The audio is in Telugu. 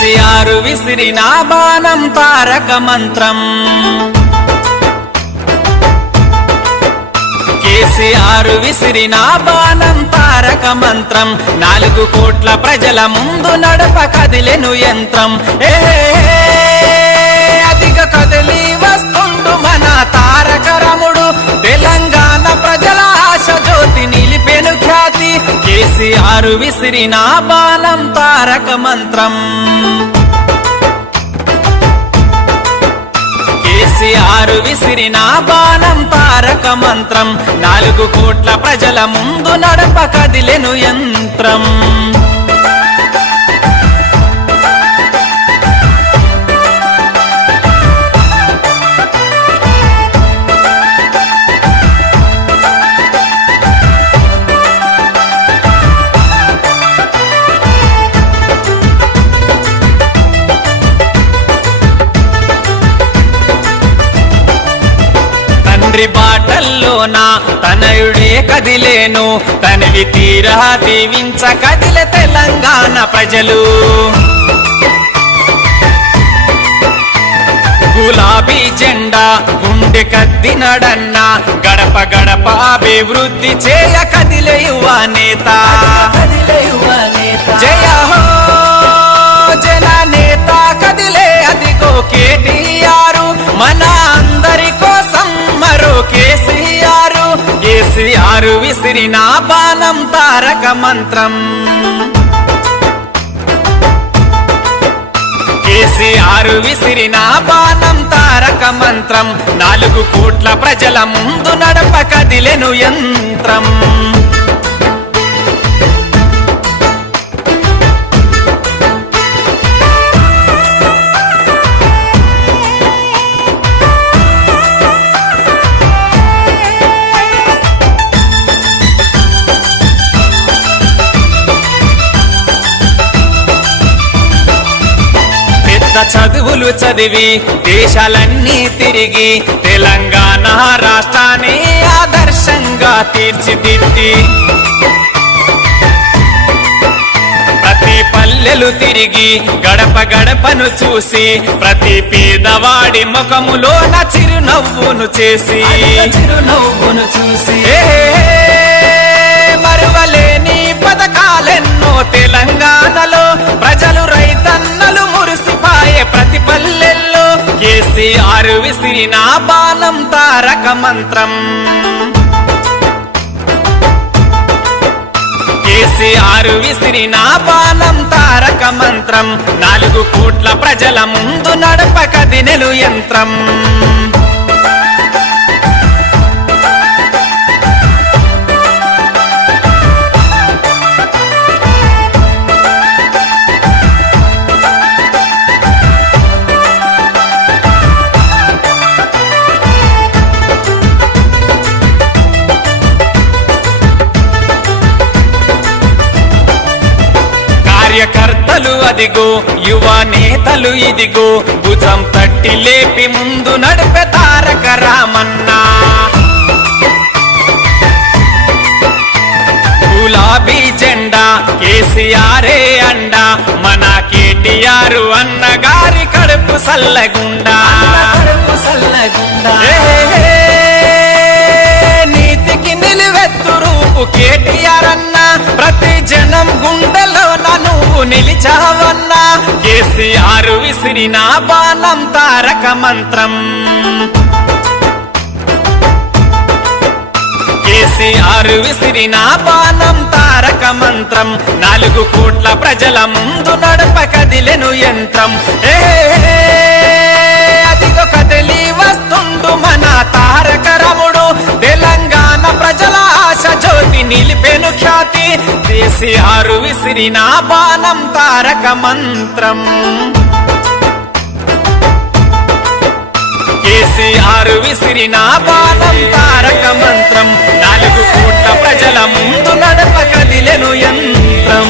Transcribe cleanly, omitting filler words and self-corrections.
కేసీఆర్ విసిరిన బాణం తారక మంత్రం. కేసీఆర్ విసిరిన బాణం తారక మంత్రం. 4 కోట్ల ప్రజల ముందు నడప కదిలెను యంత్రం. అదిగ కదిలి వస్తుండు మన తారక రముడు. తెలంగాణ ప్రజల ఆశ జ్యోతి నిలిపెను ఖ్యాతి. కేసీఆర్ విసిరిన బాణం తారక మంత్రం. కేసీఆర్ విసిరిన బాణం తారక మంత్రం. 4 కోట్ల ప్రజల ముందు నడప కదిలెను యంత్రం. బాటల్లోన తనయుడే కదిలేను. తనవి తీరా దీవించ కదిలే తెలంగాణ ప్రజలు. గులాబీ జెండా గుండె కద్దినడన్నా. గడప గడప అభివృద్ధి చేయ కదిలే యువ నేత. జయ హో జన నేత కదిలే అదిగో కేటీఆర్. మన అందరి కోసం మరో కేసీఆర్. కేసీఆర్ విసిరిన బాణం తారక మంత్రం. కేసీఆర్ విసిరిన బాణం తారక మంత్రం. 4 కోట్ల ప్రజల ముందు నడప కదిలెను యంత్రం. చదువులు చదివి దేశాలన్నీ తిరిగి తెలంగాణ రాష్ట్రాన్ని ఆదర్శంగా తీర్చిదిద్ది. ప్రతి పల్లెలు తిరిగి గడప గడపను చూసి ప్రతి పేదవాడి ముఖములోన చిరునవ్వును చేసి మరువలేని పథకాలెన్నో తెలంగాణలో. ప్రజలు రైతన్నలు మురిసిపాయే ప్రతి పల్లెల్లో. కేసీఆర్ విసిరిన బాణం తారక మంత్రం. కేసీఆర్ విసిరిన బాణం తారక మంత్రం. 4 కోట్ల ప్రజల ముందు నడప కదిలెను యంత్రం. కార్యకర్తలు అదిగో యువ నేతలు ఇదిగో. భుజం తట్టి లేపి ముందు నడిపే తారక రామన్న. గులాబీ జెండా కేసీఆరే అండ. మన కేటీఆర్ అన్నగారి కడుపు సల్లగుండా. నీతికి నిలువెత్తు రూపు కేటీఆర్ అన్న. ప్రతి జనం గుండెలో నువ్వు నిలిచావన్నా. కేసీఆర్ విసిరిన బాణం తారక మంత్రం. కేసీఆర్ విసిరిన బాణం తారక మంత్రం. 4 కోట్ల ప్రజల ముందు నడప కదిలెను యంత్రం. అదిగో కదిలి వస్తుండు మన తారక రముడు. తెలంగాణ ప్రజల ఆశ జ్యోతి నిలిపెను ఖ్యాతి. కేసీఆర్ విసిరిన బాణం తారక మంత్రం. కేసీఆర్ విసిరిన బాణం తారక మంత్రం. 4 కోట్ల ప్రజల ముందు నడప కదిలెను యంత్రం.